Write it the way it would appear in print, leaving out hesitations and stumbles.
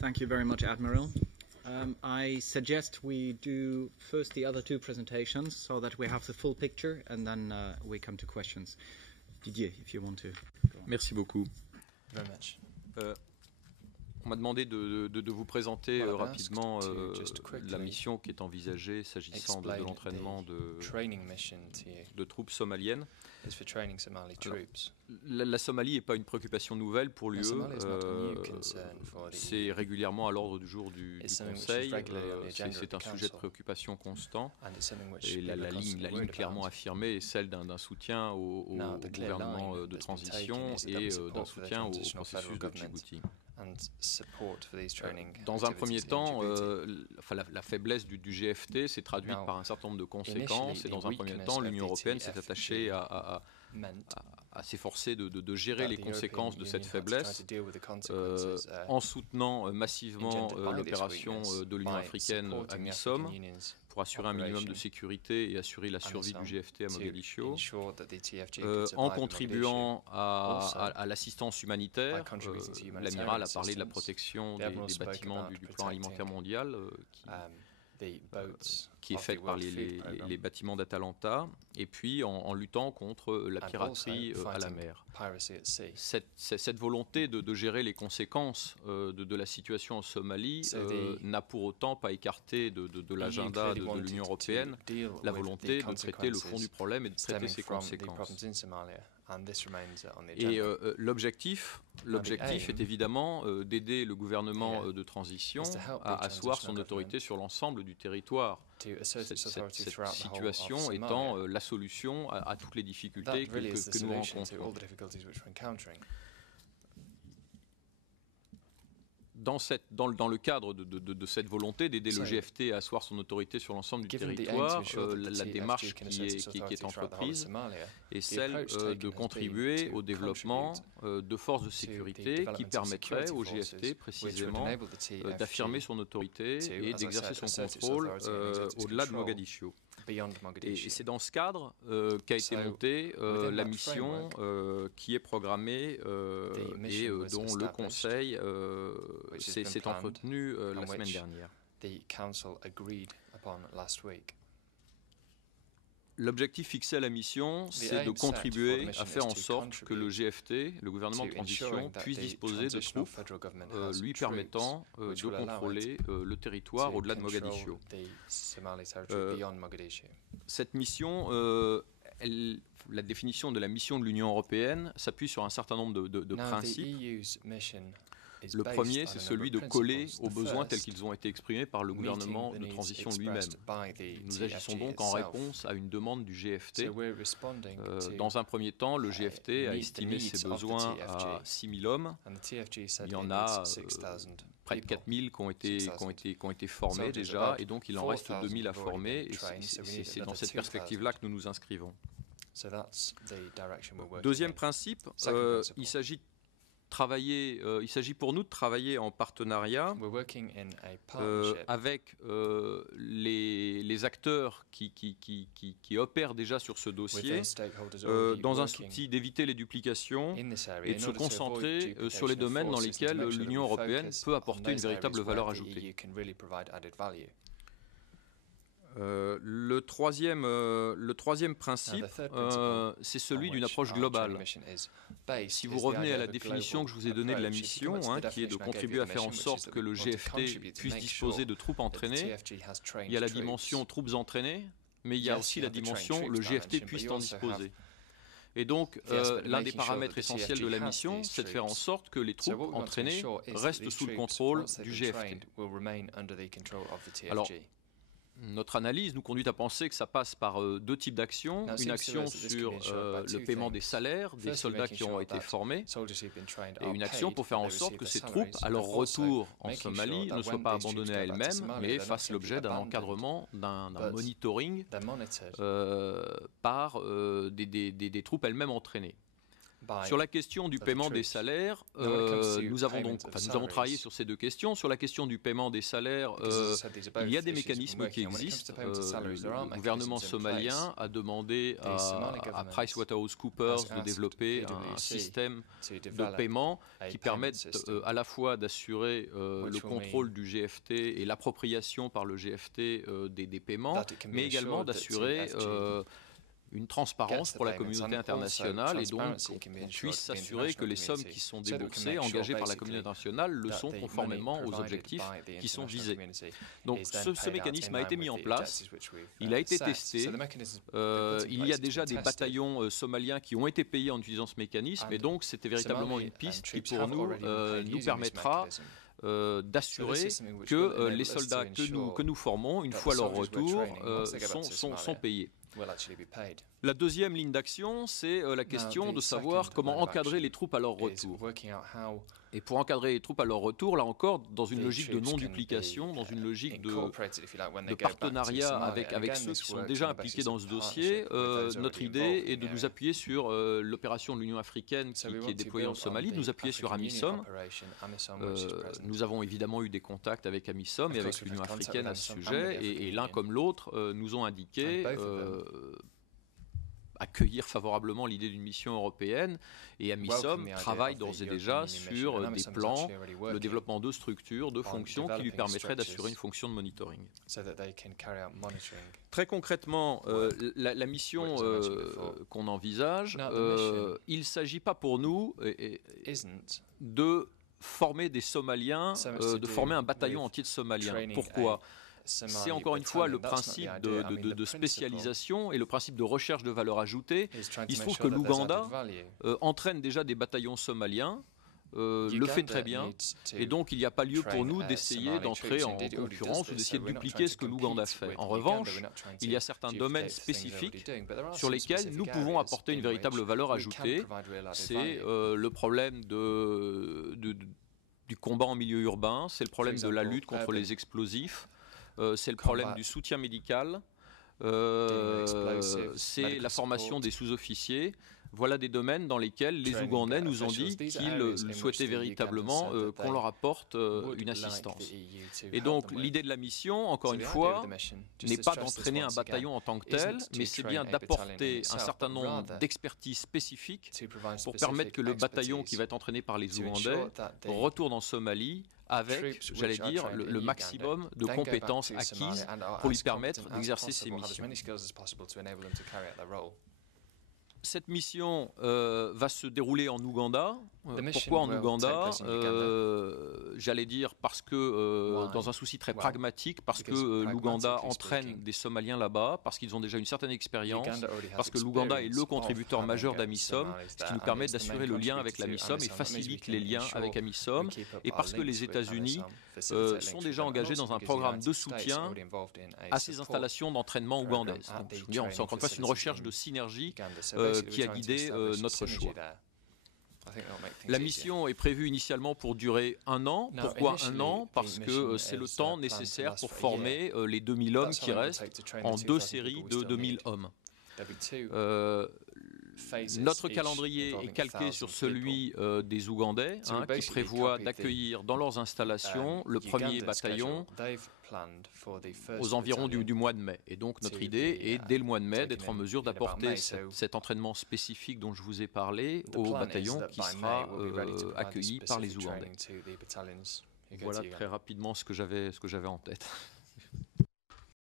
Thank you very much, Admiral. I suggest we do first the other two presentations so that we have the full picture and then we come to questions. Didier, if you want to go on. Merci beaucoup. Very much. On m'a demandé de vous présenter rapidement la mission qui est envisagée s'agissant de l'entraînement de troupes somaliennes. La Somalie n'est pas une préoccupation nouvelle pour l'UE. C'est régulièrement à l'ordre du jour du Conseil. C'est un sujet de préoccupation constant. Et la ligne clairement affirmée est celle d'un soutien au gouvernement de transition et d'un soutien au processus de Djibouti. Dans un premier temps, la faiblesse du GFT s'est traduite par un certain nombre de conséquences et dans un premier temps, l'Union européenne s'est attachée à s'efforcer de gérer les conséquences de cette faiblesse en soutenant massivement l'opération de l'Union africaine à MISOM pour assurer un minimum de sécurité et assurer la survie du GFT à Mogadiscio, en contribuant à l'assistance humanitaire. L'amiral a parlé de la protection des bâtiments du plan alimentaire mondial qui est faite par les bâtiments d'Atalanta, et puis en luttant contre la piraterie à la mer. Cette volonté de gérer les conséquences de la situation en Somalie n'a pour autant pas écarté de l'agenda de l'Union européenne la volonté de traiter le fond du problème et de traiter ses conséquences. Et l'objectif est évidemment d'aider le gouvernement de transition à asseoir son autorité sur l'ensemble du territoire. Cette situation étant la solution à toutes les difficultés que nous rencontrons. Dans le cadre de cette volonté d'aider le GFT à asseoir son autorité sur l'ensemble du territoire, la démarche qui est entreprise est celle de contribuer au développement de forces de sécurité qui permettraient au GFT précisément d'affirmer son autorité et d'exercer son contrôle au-delà de Mogadiscio. Et c'est dans ce cadre qu'a été montée la mission qui est programmée et dont le Conseil s'est entretenu la semaine dernière. L'objectif fixé à la mission, c'est de contribuer à faire en sorte que le GFT, le gouvernement de transition, puisse disposer de troupes lui permettant de contrôler le territoire au-delà de Mogadiscio. Cette mission, la définition de la mission de l'Union européenne s'appuie sur un certain nombre de principes. Le premier, c'est celui de coller aux besoins tels qu'ils ont été exprimés par le gouvernement de transition lui-même. Nous agissons donc en réponse à une demande du GFT. Dans un premier temps, le GFT a estimé ses besoins à 6 000 hommes. Il y en a près de 4 000 qui ont été formés déjà, et donc il en reste 2 000 à former, et c'est dans cette perspective-là que nous nous inscrivons. Deuxième principe, il s'agit pour nous de travailler en partenariat avec les acteurs qui opèrent déjà sur ce dossier, dans un souci d'éviter les duplications et de se concentrer sur les domaines dans lesquels l'Union européenne peut apporter une véritable valeur ajoutée. Le troisième principe, c'est celui d'une approche globale. Si vous revenez à la définition que je vous ai donnée de la mission, qui est de contribuer à faire en sorte que le GFT puisse disposer de troupes entraînées, il y a la dimension troupes entraînées, mais il y a aussi la dimension le GFT puisse en disposer. Et donc, l'un des paramètres essentiels de la mission, c'est de faire en sorte que les troupes entraînées restent sous le contrôle du GFT. Alors, notre analyse nous conduit à penser que ça passe par deux types d'actions. Une action sur le paiement des salaires des soldats qui ont été formés et une action pour faire en sorte que ces troupes, à leur retour en Somalie, ne soient pas abandonnées à elles-mêmes, mais fassent l'objet d'un encadrement, d'un monitoring par des troupes elles-mêmes entraînées. Sur la question du paiement des salaires, nous avons travaillé sur ces deux questions. Sur la question du paiement des salaires, il y a des mécanismes qui existent. Le gouvernement somalien a demandé à PricewaterhouseCoopers de développer un système de paiement qui permette à la fois d'assurer le contrôle du GFT et l'appropriation par le GFT des paiements, mais également d'assurer une transparence pour la communauté internationale et donc qu'on puisse s'assurer que les sommes qui sont déboursées, engagées par la communauté internationale, le sont conformément aux objectifs qui sont visés. Donc ce mécanisme a été mis en place, il a été testé, il y a déjà des bataillons somaliens qui ont été payés en utilisant ce mécanisme et donc c'était véritablement une piste qui pour nous nous permettra d'assurer que les soldats que nous formons, une fois leur retour, sont payés. La deuxième ligne d'action, c'est la question de savoir comment encadrer les troupes à leur retour. Et pour encadrer les troupes à leur retour, là encore, dans une logique de non-duplication, dans une logique de partenariat avec ceux qui sont déjà impliqués dans ce dossier, notre idée est de nous appuyer sur l'opération de l'Union africaine qui est déployée en Somalie, de nous appuyer sur AMISOM. Nous avons évidemment eu des contacts avec AMISOM et avec l'Union africaine à ce sujet, et l'un comme l'autre nous ont indiqué accueillir favorablement l'idée d'une mission européenne, et AMISOM travaille d'ores et déjà sur des plans, le développement de structures, de fonctions qui lui permettraient d'assurer une fonction de monitoring. Très concrètement, la mission qu'on envisage, il ne s'agit pas pour nous de former des Somaliens, de former un bataillon entier de Somaliens. Pourquoi ? C'est encore une fois le principe de spécialisation et le principe de recherche de valeur ajoutée. Il se trouve que l'Ouganda entraîne déjà des bataillons somaliens, le fait très bien, et donc il n'y a pas lieu pour nous d'essayer d'entrer en concurrence ou d'essayer de dupliquer ce que l'Ouganda fait. En revanche, il y a certains domaines spécifiques sur lesquels nous pouvons apporter une véritable valeur ajoutée. C'est le problème du combat en milieu urbain, c'est le problème de la lutte contre les explosifs, c'est le problème du soutien médical, c'est la formation des sous-officiers. Voilà des domaines dans lesquels les Ougandais nous ont dit qu'ils souhaitaient véritablement qu'on leur apporte une assistance. Et donc l'idée de la mission, encore une fois, n'est pas d'entraîner un bataillon en tant que tel, mais c'est bien d'apporter un certain nombre d'expertises spécifiques pour permettre que le bataillon qui va être entraîné par les Ougandais retourne en Somalie avec, j'allais dire, le maximum de compétences acquises pour lui permettre d'exercer ses missions. Cette mission va se dérouler en Ouganda. Pourquoi en Ouganda? J'allais dire parce que, dans un souci très pragmatique, parce que l'Ouganda entraîne des Somaliens là-bas, parce qu'ils ont déjà une certaine expérience, parce que l'Ouganda est le contributeur majeur d'AMISOM, ce qui nous permet d'assurer le lien avec l'AMISOM et facilite les liens avec AMISOM, et parce que les États-Unis sont déjà engagés dans un programme de soutien à ces installations d'entraînement ougandaises. Donc, je veux dire, c'est encore une fois une recherche de synergie qui a guidé notre choix. La mission est prévue initialement pour durer 1 an. Pourquoi 1 an? Parce que c'est le temps nécessaire pour former les 2000 hommes qui restent en 2 séries de 2000 hommes. Notre calendrier est calqué sur celui des Ougandais, qui prévoit d'accueillir dans leurs installations le premier bataillon aux environs du mois de mai. Et donc notre idée est, dès le mois de mai, d'être en mesure d'apporter cet entraînement spécifique dont je vous ai parlé au bataillon qui sera accueilli par les Ougandais. Voilà très rapidement ce que j'avais en tête.